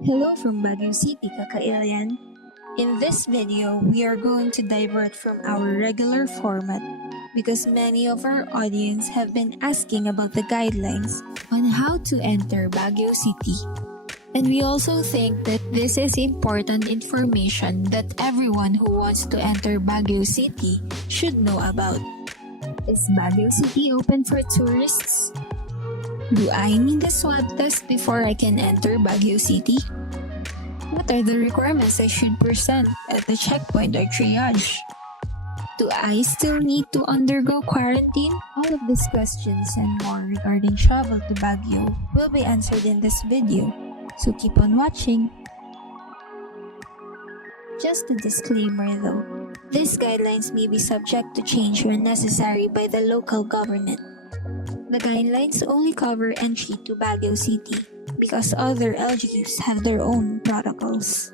Hello from Baguio City, Kakailan. In this video, we are going to divert from our regular format because many of our audience have been asking about the guidelines on how to enter Baguio City. And we also think that this is important information that everyone who wants to enter Baguio City should know about. Is Baguio City open for tourists? Do I need a SWAB test before I can enter Baguio City? What are the requirements I should present at the checkpoint or triage? Do I still need to undergo quarantine? All of these questions and more regarding travel to Baguio will be answered in this video, so keep on watching. Just a disclaimer though, these guidelines may be subject to change when necessary by the local government. The guidelines only cover entry to Baguio City because other LGUs have their own protocols.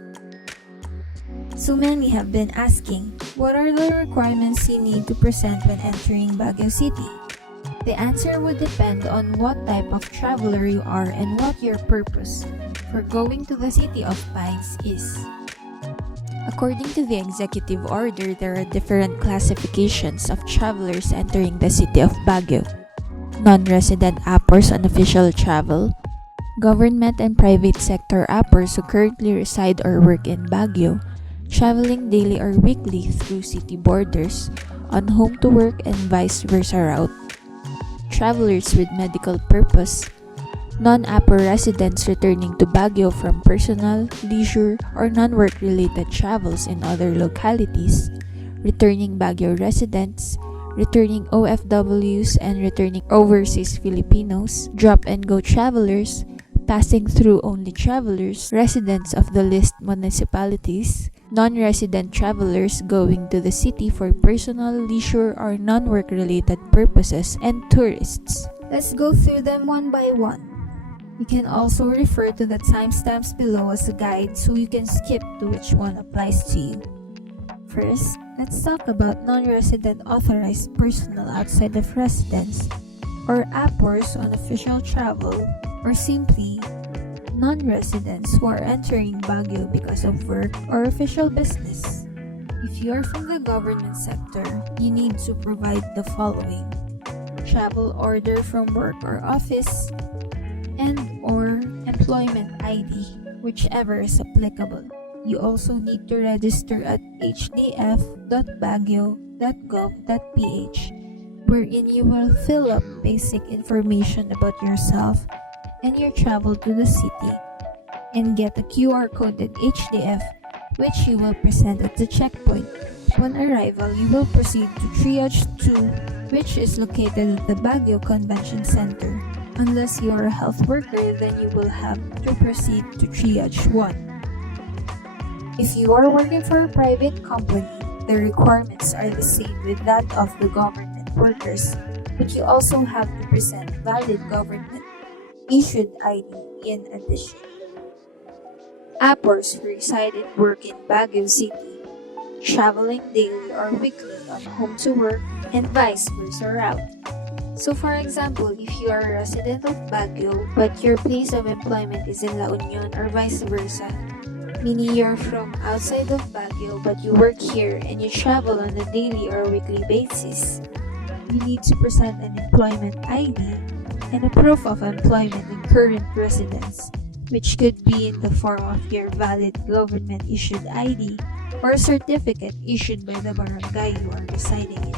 So many have been asking, what are the requirements you need to present when entering Baguio City? The answer would depend on what type of traveler you are and what your purpose for going to the City of Pines is. According to the executive order, there are different classifications of travelers entering the City of Baguio. Non-resident APORs on official travel, government and private sector APORs who currently reside or work in Baguio, traveling daily or weekly through city borders, on home to work and vice versa route, travelers with medical purpose, non-APOR residents returning to Baguio from personal, leisure, or non-work related travels in other localities, returning Baguio residents, returning OFWs and returning overseas Filipinos, drop-and-go travelers, passing through only travelers, residents of the LISTT municipalities, non-resident travelers going to the city for personal, leisure, or non-work related purposes, and tourists. Let's go through them one by one. You can also refer to the timestamps below as a guide so you can skip to which one applies to you. First, let's talk about non-resident authorized personnel outside of residence, or APORs on official travel, or simply non-residents who are entering Baguio because of work or official business. If you are from the government sector, you need to provide the following: travel order from work or office, and/or employment ID, whichever is applicable. You also need to register at hdf.baguio.gov.ph, wherein you will fill up basic information about yourself and your travel to the city, and get a QR coded HDF, which you will present at the checkpoint. Upon arrival, you will proceed to Triage 2, which is located at the Baguio Convention Center. Unless you are a health worker, then you will have to proceed to Triage 1. If you are working for a private company, the requirements are the same with that of the government workers, but you also have to present valid government-issued ID in addition. APORs who reside and work in Baguio City, traveling daily or weekly on home to work and vice versa route. So for example, if you are a resident of Baguio but your place of employment is in La Union or vice versa, meaning you're from outside of Baguio but you work here and you travel on a daily or weekly basis, you need to present an employment ID and a proof of employment and current residence, which could be in the form of your valid government-issued ID or a certificate issued by the barangay you are residing in.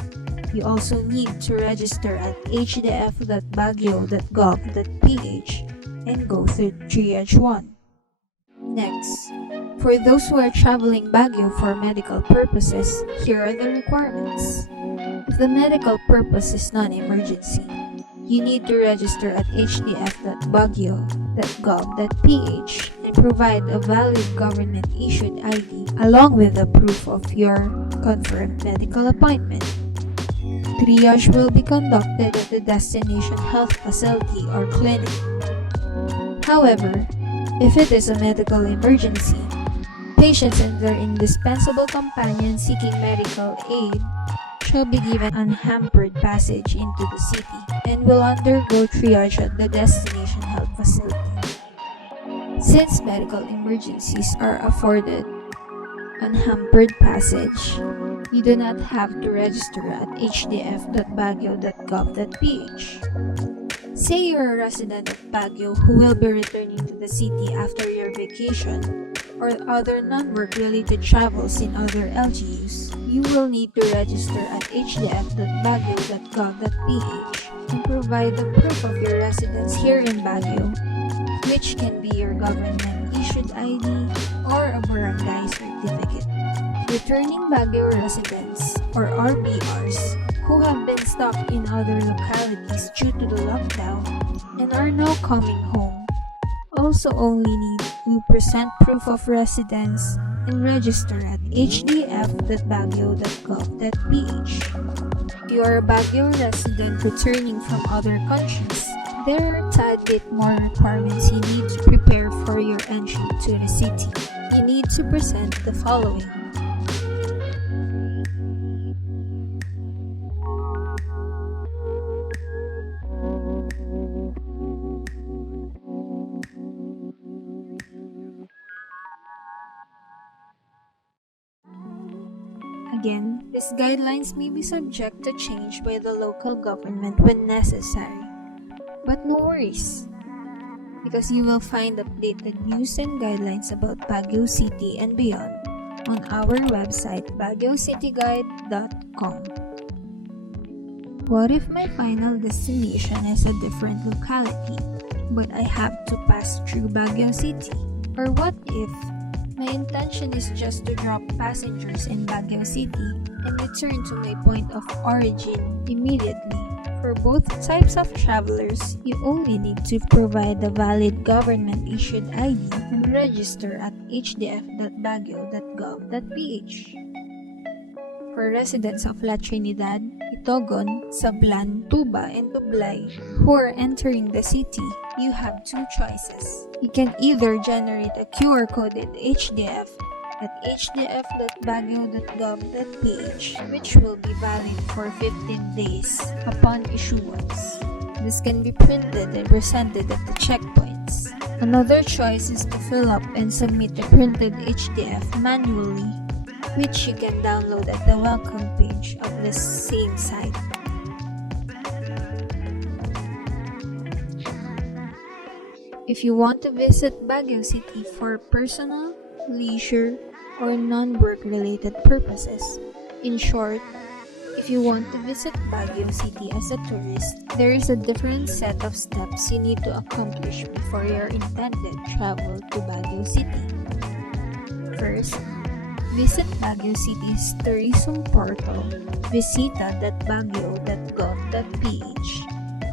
You also need to register at hdf.baguio.gov.ph and go through Triage 1. Next, for those who are traveling Baguio for medical purposes, here are the requirements. If the medical purpose is non-emergency, you need to register at hdf.baguio.gov.ph and provide a valid government-issued ID along with a proof of your confirmed medical appointment. Triage will be conducted at the destination health facility or clinic. However, if it is a medical emergency, patients and their indispensable companions seeking medical aid shall be given unhampered passage into the city and will undergo triage at the destination health facility. Since medical emergencies are afforded unhampered passage, you do not have to register at hdf.baguio.gov.ph. Say you're a resident of Baguio who will be returning to the city after your vacation or other non-work related travels in other LGUs. You will need to register at hdf.baguio.gov.ph and provide the proof of your residence here in Baguio, which can be your government-issued ID or a barangay certificate. Returning Baguio residents, or RBRs, who have been stuck in other localities due to the lockdown and are now coming home, also only need to present proof of residence and register at hdf.baguio.gov.ph. If you are a Baguio resident returning from other countries, there are a tad bit more requirements you need to prepare for your entry to the city. You need to present the following. Again, these guidelines may be subject to change by the local government when necessary. But no worries, because you will find updated news and guidelines about Baguio City and beyond on our website baguicityguide.com. What if my final destination is a different locality, but I have to pass through Baguio City? Or what if my intention is just to drop passengers in Baguio City and return to my point of origin immediately? For both types of travelers, you only need to provide a valid government-issued ID and register at hdf.baguio.gov.ph. For residents of La Trinidad, Itogon, Sablan, Tuba, and Tublay who are entering the city, you have two choices. You can either generate a QR coded HDF at hdf.baguio.gov.ph, which will be valid for 15 days upon issuance. This can be printed and presented at the checkpoints. Another choice is to fill up and submit the printed HDF manually, which you can download at the welcome page of the same site. If you want to visit Baguio City for personal, leisure, or non-work related purposes, in short, if you want to visit Baguio City as a tourist, there is a different set of steps you need to accomplish before your intended travel to Baguio City. First, visit Baguio City's tourism portal, visita.baguio.gov.ph,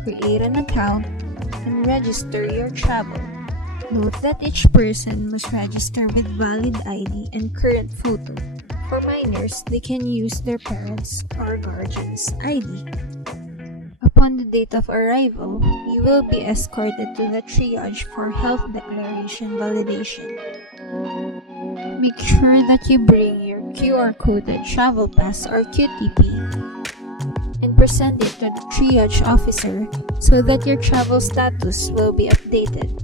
create an account, and register your travel. Note that each person must register with valid ID and current photo. For minors, they can use their parents' or guardian's ID. Upon the date of arrival, you will be escorted to the triage for health declaration validation. Make sure that you bring your QR coded travel pass or QTP and present it to the triage officer so that your travel status will be updated.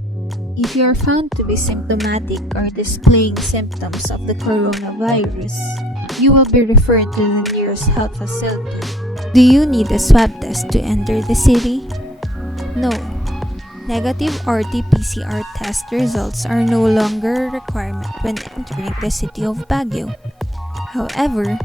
If you are found to be symptomatic or displaying symptoms of the coronavirus, you will be referred to the nearest health facility. Do you need a SWAB test to enter the city? No. Negative RT-PCR test results are no longer a requirement when entering the city of Baguio. However,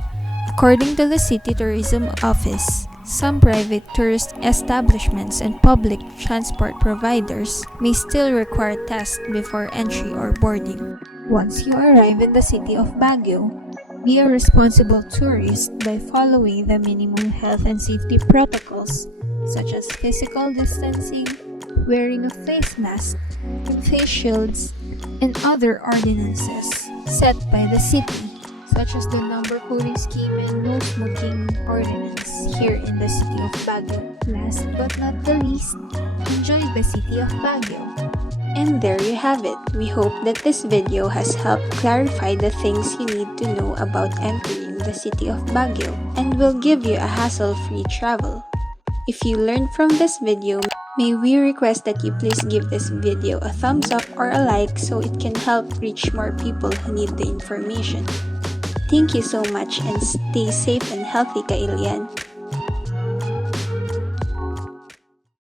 according to the City Tourism Office, some private tourist establishments and public transport providers may still require tests before entry or boarding. Once you arrive in the city of Baguio, be a responsible tourist by following the minimum health and safety protocols such as physical distancing, wearing a face mask, and face shields, and other ordinances set by the city, such as the number coding scheme and no smoking ordinance here in the city of Baguio. Last but not the least, enjoy the city of Baguio. And there you have it. We hope that this video has helped clarify the things you need to know about entering the city of Baguio and will give you a hassle-free travel. If you learned from this video, May we request that you please give this video a thumbs up or a like so it can help reach more people who need the information. Thank you so much and stay safe and healthy, Kailian.